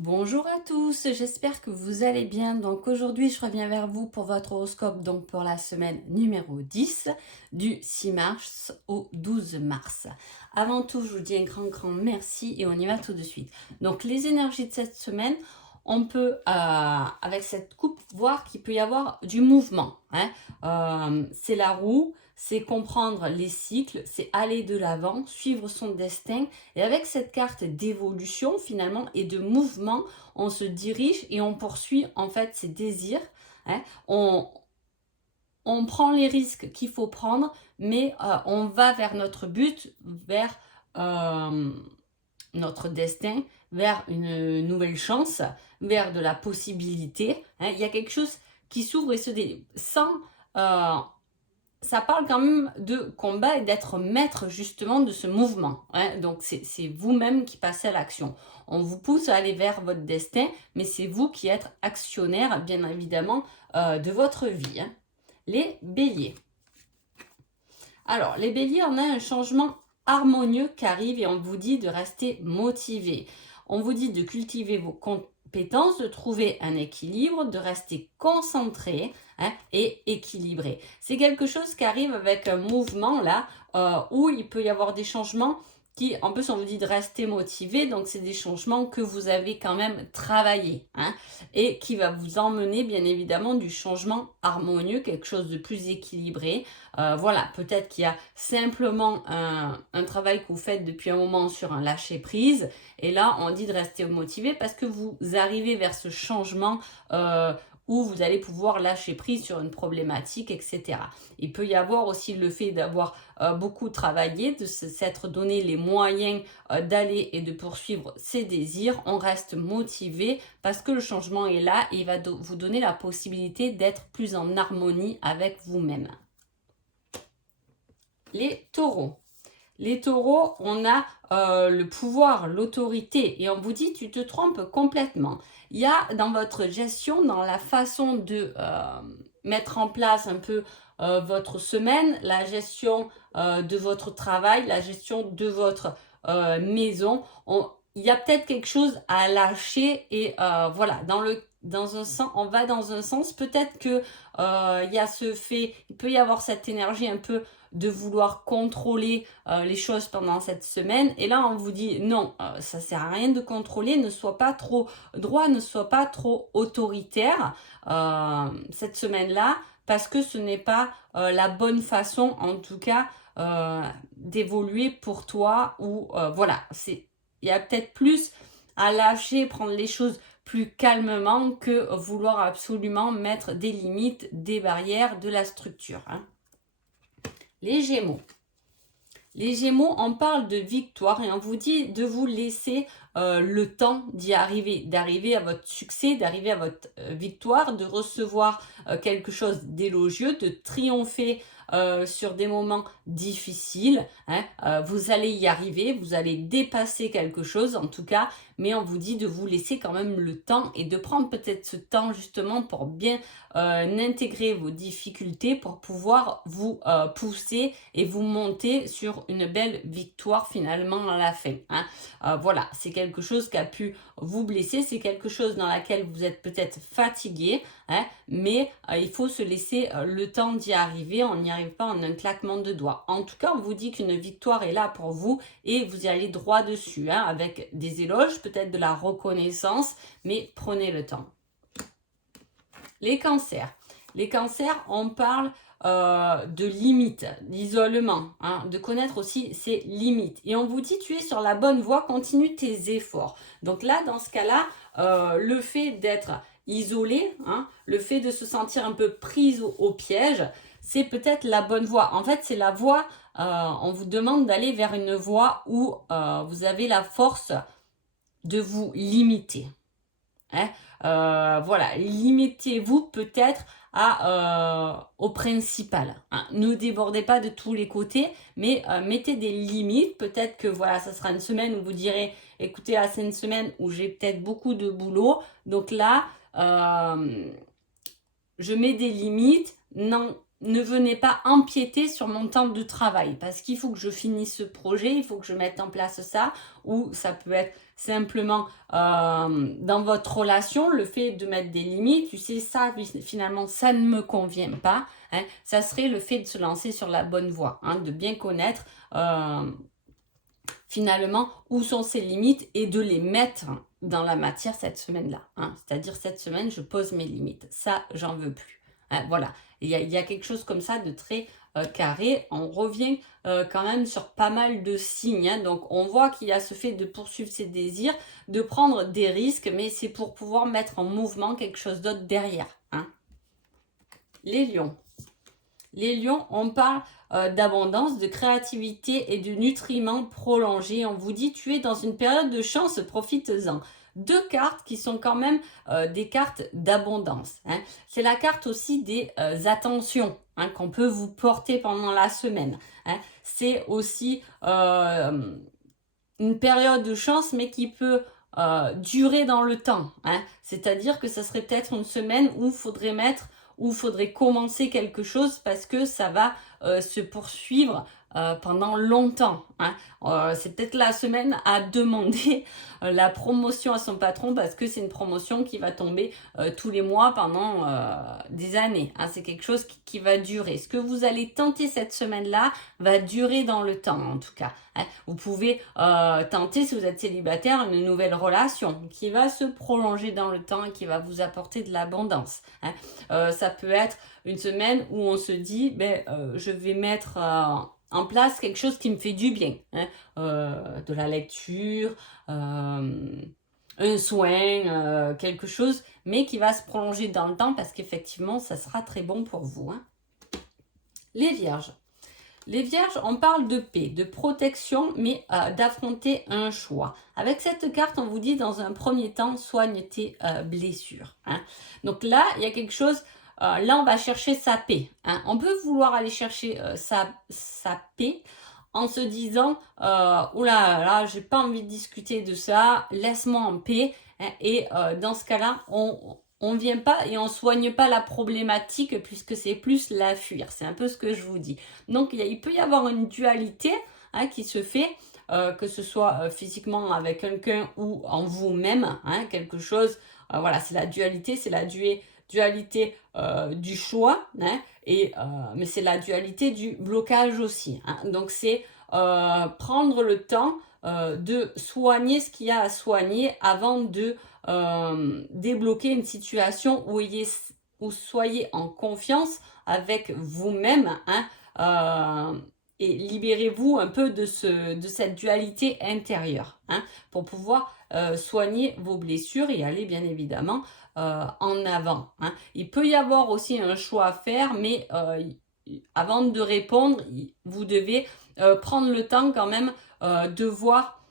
Bonjour à tous, j'espère que vous allez bien. Donc aujourd'hui, je reviens vers vous pour votre horoscope donc pour la semaine numéro 10 du 6 mars au 12 mars. Avant tout, je vous dis un grand merci et on y va tout de suite. Donc les énergies de cette semaine, on peut avec cette coupe voir qu'il peut y avoir du mouvement, hein. C'est la roue, c'est comprendre les cycles, c'est aller de l'avant, suivre son destin. Et avec cette carte d'évolution finalement et de mouvement, on se dirige et on poursuit en fait ses désirs, hein. On prend les risques qu'il faut prendre, mais on va vers notre but, vers euh, notre destin, vers une nouvelle chance, vers de la possibilité, hein. Il y a quelque chose qui s'ouvre et se délivre sans... euh, ça parle quand même de combat et d'être maître justement de ce mouvement, hein. Donc c'est vous-même qui passez à l'action. On vous pousse à aller vers votre destin, mais c'est vous qui êtes actionnaire, bien évidemment, de votre vie, hein. Les béliers. Alors, les béliers, on a un changement harmonieux qui arrive et on vous dit de rester motivé. On vous dit de cultiver vos compétences, de trouver un équilibre, de rester concentré, hein, et équilibré. C'est quelque chose qui arrive avec un mouvement là où il peut y avoir des changements qui, en plus, on vous dit de rester motivé, donc c'est des changements que vous avez quand même travaillé, hein, et qui va vous emmener, bien évidemment, du changement harmonieux, quelque chose de plus équilibré. Voilà, peut-être qu'il y a simplement un travail que vous faites depuis un moment sur un lâcher-prise, et là, on dit de rester motivé parce que vous arrivez vers ce changement où vous allez pouvoir lâcher prise sur une problématique, etc. Il peut y avoir aussi le fait d'avoir beaucoup travaillé, de s'être donné les moyens d'aller et de poursuivre ses désirs. On reste motivé parce que le changement est là et il va vous donner la possibilité d'être plus en harmonie avec vous-même. Les taureaux. Les taureaux, on a le pouvoir, l'autorité, et on vous dit tu te trompes complètement. Il y a dans votre gestion, dans la façon de mettre en place un peu votre semaine, la gestion de votre travail, la gestion de votre maison, il y a peut-être quelque chose à lâcher et voilà, dans un sens, on va dans un sens, peut-être que il y a ce fait, il peut y avoir cette énergie un peu de vouloir contrôler les choses pendant cette semaine. Et là, on vous dit non, ça sert à rien de contrôler, ne sois pas trop droit, ne sois pas trop autoritaire cette semaine-là, parce que ce n'est pas la bonne façon, en tout cas, d'évoluer pour toi. Ou voilà, il y a peut-être plus à lâcher, prendre les choses plus calmement que vouloir absolument mettre des limites, des barrières, de la structure, hein. Les Gémeaux. Les Gémeaux, on parle de victoire et on vous dit de vous laisser le temps d'y arriver, d'arriver à votre succès, d'arriver à votre victoire, de recevoir quelque chose d'élogieux, de triompher sur des moments difficiles, hein. Vous allez y arriver, vous allez dépasser quelque chose en tout cas, mais on vous dit de vous laisser quand même le temps et de prendre peut-être ce temps justement pour bien intégrer vos difficultés pour pouvoir vous pousser et vous monter sur une belle victoire finalement à la fin, hein. Voilà, c'est quelque chose qui a pu vous blesser, c'est quelque chose dans laquelle vous êtes peut-être fatigué, hein, mais il faut se laisser le temps d'y arriver. On n'y arrive pas en un claquement de doigts. En tout cas, on vous dit qu'une victoire est là pour vous et vous y allez droit dessus, hein, avec des éloges, peut-être de la reconnaissance, mais prenez le temps. Les cancers. Les cancers, on parle de limites, d'isolement, hein, de connaître aussi ses limites. Et on vous dit, tu es sur la bonne voie, continue tes efforts. Donc là, dans ce cas-là, le fait d'être isolé, hein, le fait de se sentir un peu prise au piège, c'est peut-être la bonne voie. En fait, c'est la voie, on vous demande d'aller vers une voie où vous avez la force de vous limiter, hein. Voilà, limitez-vous peut-être au principal, hein. Ne débordez pas de tous les côtés, mais mettez des limites. Peut-être que voilà, ça sera une semaine où vous direz, écoutez, là c'est une semaine où j'ai peut-être beaucoup de boulot, donc là, je mets des limites. Non, ne venez pas empiéter sur mon temps de travail parce qu'il faut que je finisse ce projet, il faut que je mette en place ça, ou ça peut être simplement dans votre relation, le fait de mettre des limites, tu sais, ça finalement ça ne me convient pas, hein, ça serait le fait de se lancer sur la bonne voie, hein, de bien connaître finalement où sont ses limites et de les mettre dans la matière cette semaine-là, hein. C'est-à-dire cette semaine je pose mes limites, ça j'en veux plus, hein, voilà. Il y a quelque chose comme ça de très carré. On revient quand même sur pas mal de signes, hein. Donc on voit qu'il y a ce fait de poursuivre ses désirs, de prendre des risques, mais c'est pour pouvoir mettre en mouvement quelque chose d'autre derrière, hein. Les lions. Les lions, on parle d'abondance, de créativité et de nutriments prolongés. On vous dit, tu es dans une période de chance, profites-en. Deux cartes qui sont quand même des cartes d'abondance, hein. C'est la carte aussi des attentions, hein, qu'on peut vous porter pendant la semaine, hein. C'est aussi une période de chance, mais qui peut durer dans le temps, hein. C'est-à-dire que ça serait peut-être une semaine où il faudrait commencer quelque chose parce que ça va se poursuivre pendant longtemps, hein. C'est peut-être la semaine à demander la promotion à son patron parce que c'est une promotion qui va tomber tous les mois pendant des années, hein. C'est quelque chose qui va durer. Ce que vous allez tenter cette semaine-là va durer dans le temps en tout cas, hein. Vous pouvez tenter, si vous êtes célibataire, une nouvelle relation qui va se prolonger dans le temps et qui va vous apporter de l'abondance, hein. Ça peut être une semaine où on se dit, je vais mettre en place quelque chose qui me fait du bien, hein. De la lecture, un soin, quelque chose, mais qui va se prolonger dans le temps parce qu'effectivement, ça sera très bon pour vous, hein. Les vierges. Les vierges, on parle de paix, de protection, mais d'affronter un choix. Avec cette carte, on vous dit dans un premier temps, soigne tes blessures, hein. Donc là, il y a quelque chose, là on va chercher sa paix, hein. On peut vouloir aller chercher sa paix en se disant, oula, là, j'ai pas envie de discuter de ça, laisse-moi en paix, hein. Et dans ce cas-là, on ne vient pas et on ne soigne pas la problématique puisque c'est plus la fuir. C'est un peu ce que je vous dis. Donc, il peut y avoir une dualité, hein, qui se fait, que ce soit physiquement avec quelqu'un ou en vous-même, hein, quelque chose. Voilà, c'est la dualité, c'est la dualité du choix, hein, mais c'est la dualité du blocage aussi, hein. Donc, c'est prendre le temps de soigner ce qu'il y a à soigner avant de débloquer une situation où soyez en confiance avec vous-même, hein, et libérez-vous un peu de cette dualité intérieure, hein, pour pouvoir soigner vos blessures et aller bien évidemment en avant, hein. Il peut y avoir aussi un choix à faire, mais avant de répondre, vous devez prendre le temps quand même de voir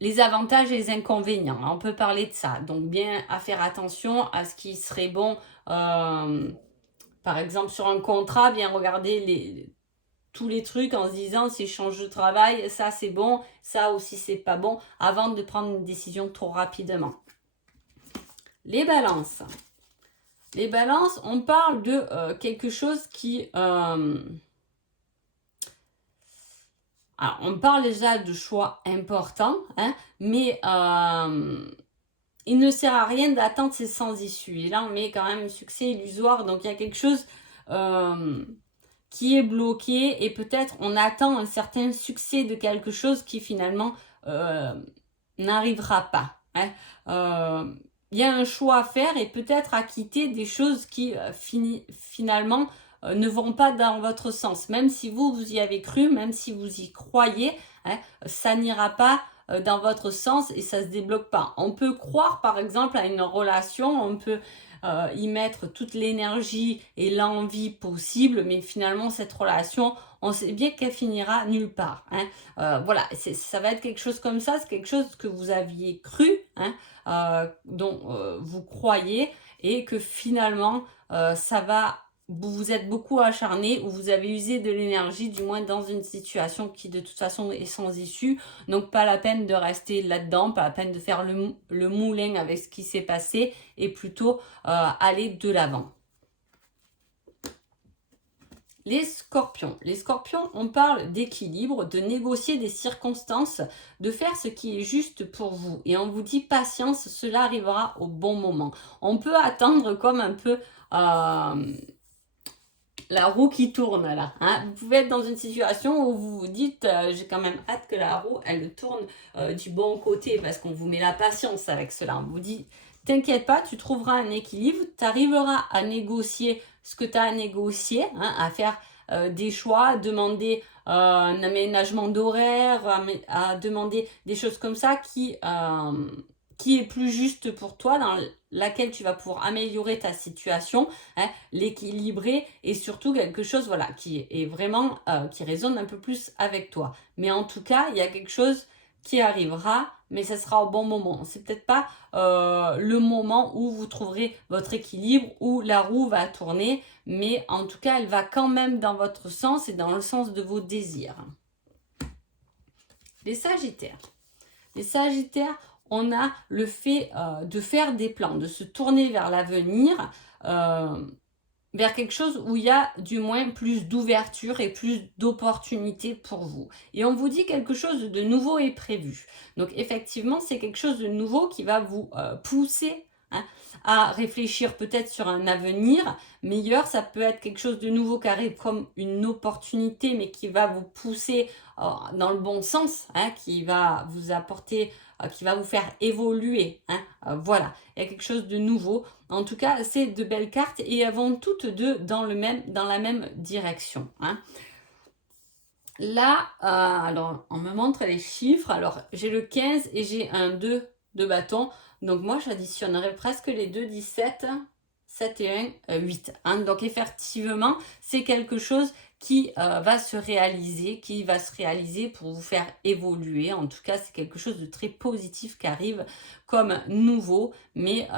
les avantages et les inconvénients. On peut parler de ça. Donc, bien à faire attention à ce qui serait bon. Par exemple, sur un contrat, bien regarder tous les trucs en se disant si je change de travail, ça c'est bon, ça aussi c'est pas bon, avant de prendre une décision trop rapidement. Les balances. Les balances, on parle de quelque chose qui... alors, on parle déjà de choix importants, hein, mais il ne sert à rien d'attendre ces sans issue. Et là, on met quand même un succès illusoire. Donc, il y a quelque chose qui est bloqué et peut-être on attend un certain succès de quelque chose qui finalement n'arrivera pas, hein. Il y a un choix à faire et peut-être à quitter des choses qui finalement ne vont pas dans votre sens. Même si vous y avez cru, même si vous y croyez, hein, ça n'ira pas dans votre sens et ça se débloque pas. On peut croire par exemple à une relation, on peut y mettre toute l'énergie et l'envie possible, mais finalement cette relation, on sait bien qu'elle finira nulle part, hein. Voilà, ça va être quelque chose comme ça, c'est quelque chose que vous aviez cru, hein, dont vous croyez et que finalement vous vous êtes beaucoup acharné ou vous avez usé de l'énergie, du moins dans une situation qui de toute façon est sans issue. Donc pas la peine de rester là-dedans, pas la peine de faire le moulin avec ce qui s'est passé et plutôt aller de l'avant. Les scorpions. Les scorpions, on parle d'équilibre, de négocier des circonstances, de faire ce qui est juste pour vous. Et on vous dit patience, cela arrivera au bon moment. On peut attendre comme un peu la roue qui tourne là. Hein. Vous pouvez être dans une situation où vous vous dites j'ai quand même hâte que la roue elle tourne du bon côté parce qu'on vous met la patience avec cela. On vous dit t'inquiète pas, tu trouveras un équilibre, tu arriveras à négocier ce que tu as à négocier, hein, à faire des choix, à demander un aménagement d'horaire, à demander des choses comme ça qui est plus juste pour toi, dans laquelle tu vas pouvoir améliorer ta situation, hein, l'équilibrer et surtout quelque chose voilà, qui est vraiment, qui résonne un peu plus avec toi. Mais en tout cas, il y a quelque chose qui arrivera, mais ça sera au bon moment. C'est peut-être pas le moment où vous trouverez votre équilibre, où la roue va tourner, mais en tout cas, elle va quand même dans votre sens et dans le sens de vos désirs. Les Sagittaires. Les Sagittaires, on a le fait de faire des plans, de se tourner vers l'avenir, vers quelque chose où il y a du moins plus d'ouverture et plus d'opportunités pour vous. Et on vous dit quelque chose de nouveau est prévu. Donc effectivement, c'est quelque chose de nouveau qui va vous pousser à réfléchir peut-être sur un avenir meilleur. Ça peut être quelque chose de nouveau qui arrive comme une opportunité, mais qui va vous pousser dans le bon sens, qui va vous apporter, qui va vous faire évoluer. Voilà, il y a quelque chose de nouveau. En tout cas, c'est de belles cartes et elles vont toutes deux dans la même direction. Là, alors, on me montre les chiffres. Alors, j'ai le 15 et j'ai un 2 de bâton. Donc, moi, j'additionnerai presque les deux, 17, 7 et 1, 8. Donc, effectivement, c'est quelque chose qui va se réaliser pour vous faire évoluer. En tout cas, c'est quelque chose de très positif qui arrive comme nouveau, mais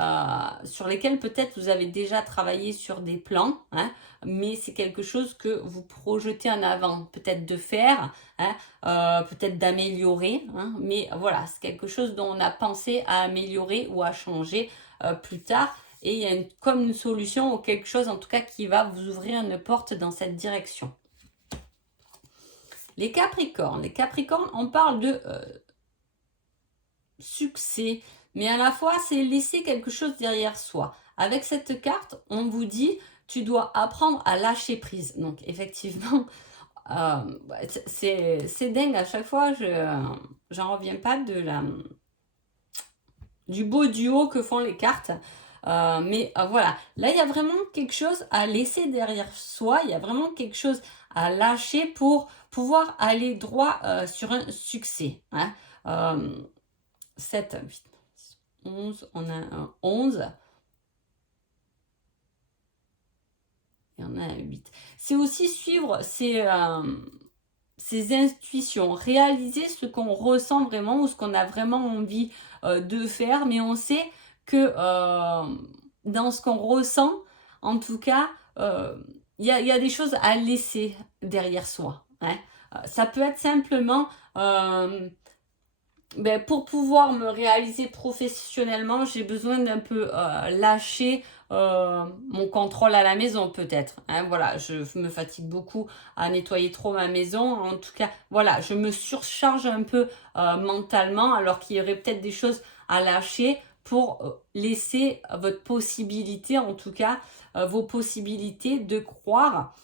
sur lesquels peut-être vous avez déjà travaillé sur des plans, mais c'est quelque chose que vous projetez en avant, peut-être de faire, peut-être d'améliorer, mais voilà, c'est quelque chose dont on a pensé à améliorer ou à changer plus tard. Et il y a comme une solution ou quelque chose en tout cas qui va vous ouvrir une porte dans cette direction. Les Capricornes. Les Capricornes, on parle de succès, mais à la fois c'est laisser quelque chose derrière soi. Avec cette carte, on vous dit tu dois apprendre à lâcher prise. Donc effectivement, c'est dingue à chaque fois, j'en reviens pas du beau duo que font les cartes. Mais voilà, là il y a vraiment quelque chose à laisser derrière soi, il y a vraiment quelque chose à lâcher pour pouvoir aller droit sur un succès. 7, 8, 11, on a un 11. Il y en a un 8. C'est aussi suivre ses intuitions, réaliser ce qu'on ressent vraiment ou ce qu'on a vraiment envie de faire, mais on sait que dans ce qu'on ressent, en tout cas, il y a des choses à laisser derrière soi. Ça peut être simplement pour pouvoir me réaliser professionnellement, j'ai besoin d'un peu lâcher mon contrôle à la maison peut-être. Voilà, je me fatigue beaucoup à nettoyer trop ma maison. En tout cas, voilà, je me surcharge un peu mentalement alors qu'il y aurait peut-être des choses à lâcher pour laisser votre possibilité, en tout cas, vos possibilités de croire,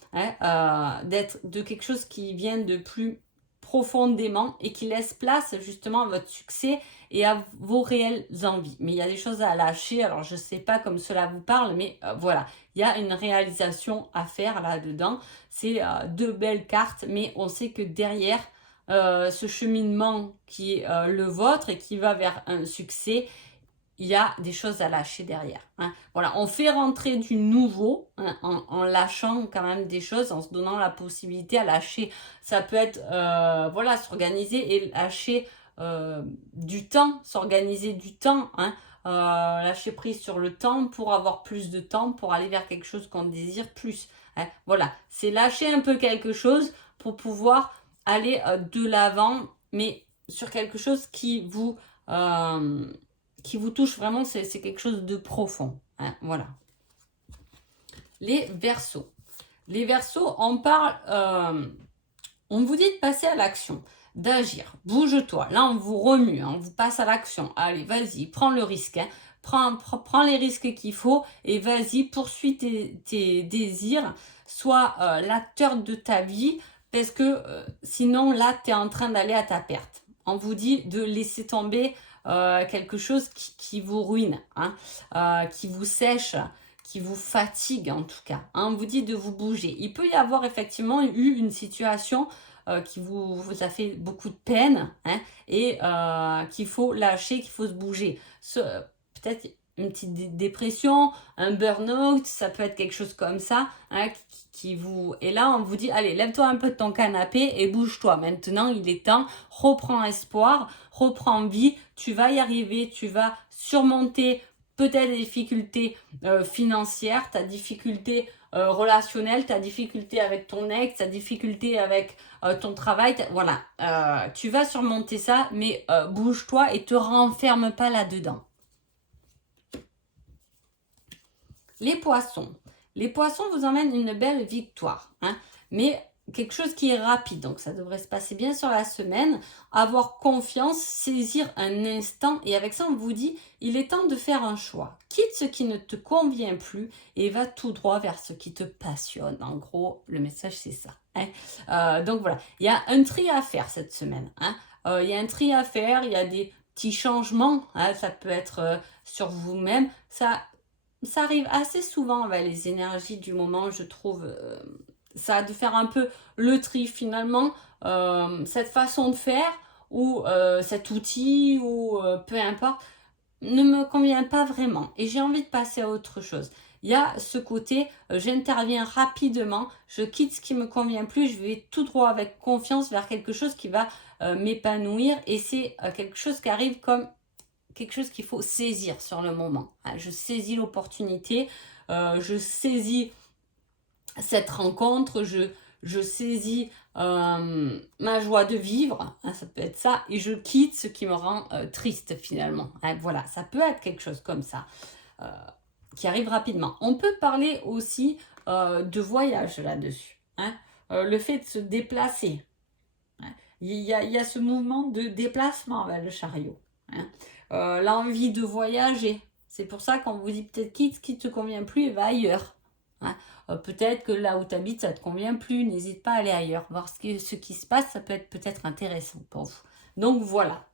d'être de quelque chose qui vient de plus profondément et qui laisse place justement à votre succès et à vos réelles envies. Mais il y a des choses à lâcher, alors je ne sais pas comme cela vous parle, mais voilà, il y a une réalisation à faire là-dedans. C'est deux belles cartes, mais on sait que derrière ce cheminement qui est le vôtre et qui va vers un succès, il y a des choses à lâcher derrière. Voilà, on fait rentrer du nouveau en lâchant quand même des choses, en se donnant la possibilité à lâcher. Ça peut être, voilà, s'organiser et lâcher du temps, s'organiser du temps, lâcher prise sur le temps pour avoir plus de temps, pour aller vers quelque chose qu'on désire plus. Voilà, c'est lâcher un peu quelque chose pour pouvoir aller de l'avant, mais sur quelque chose qui vous touche vraiment, c'est quelque chose de profond. Voilà. Les Verseaux. Les Verseaux, on vous dit de passer à l'action, d'agir, bouge-toi. Là, on vous remue, hein, on vous passe à l'action. Allez, vas-y, prends le risque, hein. Prends les risques qu'il faut et vas-y, poursuis tes désirs. Sois l'acteur de ta vie parce que sinon, là, tu es en train d'aller à ta perte. On vous dit de laisser tomber quelque chose qui vous ruine, hein, qui vous sèche, qui vous fatigue en tout cas. Hein. On vous dit de vous bouger. Il peut y avoir effectivement eu une situation qui vous a fait beaucoup de peine, hein, et qu'il faut lâcher, qu'il faut se bouger. Peut-être une petite dépression, un burn-out, ça peut être quelque chose comme ça, hein, qui vous... Et là, on vous dit, allez, lève-toi un peu de ton canapé et bouge-toi. Maintenant, il est temps, reprends espoir, reprends vie, tu vas y arriver, tu vas surmonter peut-être des difficultés financières, ta difficulté relationnelle, ta difficulté avec ton ex, ta difficulté avec ton travail, voilà, tu vas surmonter ça, mais bouge-toi et te renferme pas là-dedans. Les poissons. Les poissons vous emmènent une belle victoire, hein, mais quelque chose qui est rapide, donc ça devrait se passer bien sur la semaine. Avoir confiance, saisir un instant, et avec ça on vous dit, il est temps de faire un choix. Quitte ce qui ne te convient plus et va tout droit vers ce qui te passionne. En gros, le message c'est ça. Hein. Donc voilà, il y a un tri à faire cette semaine. Hein. Il y a un tri à faire, il y a des petits changements, hein, ça peut être sur vous-même, ça arrive assez souvent avec les énergies du moment, je trouve. Ça a de faire un peu le tri finalement. Cette façon de faire ou cet outil ou peu importe ne me convient pas vraiment. Et j'ai envie de passer à autre chose. Il y a ce côté, j'interviens rapidement, je quitte ce qui me convient plus, je vais tout droit avec confiance vers quelque chose qui va m'épanouir. Et c'est quelque chose qui arrive comme quelque chose qu'il faut saisir sur le moment. Je saisis l'opportunité, je saisis cette rencontre, je saisis ma joie de vivre, hein, ça peut être ça, et je quitte ce qui me rend triste finalement. Hein, voilà, ça peut être quelque chose comme ça, qui arrive rapidement. On peut parler aussi de voyage là-dessus. Hein, le fait de se déplacer. Hein, il y a ce mouvement de déplacement vers le chariot. Hein. L'envie de voyager. C'est pour ça qu'on vous dit peut-être quitte ce qui ne te convient plus et va ailleurs. Hein. Peut-être que là où tu habites, ça ne te convient plus. N'hésite pas à aller ailleurs. Voir ce qui se passe, ça peut être peut-être intéressant pour vous. Donc voilà.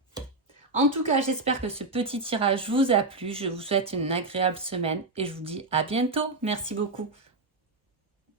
En tout cas, j'espère que ce petit tirage vous a plu. Je vous souhaite une agréable semaine et je vous dis à bientôt. Merci beaucoup.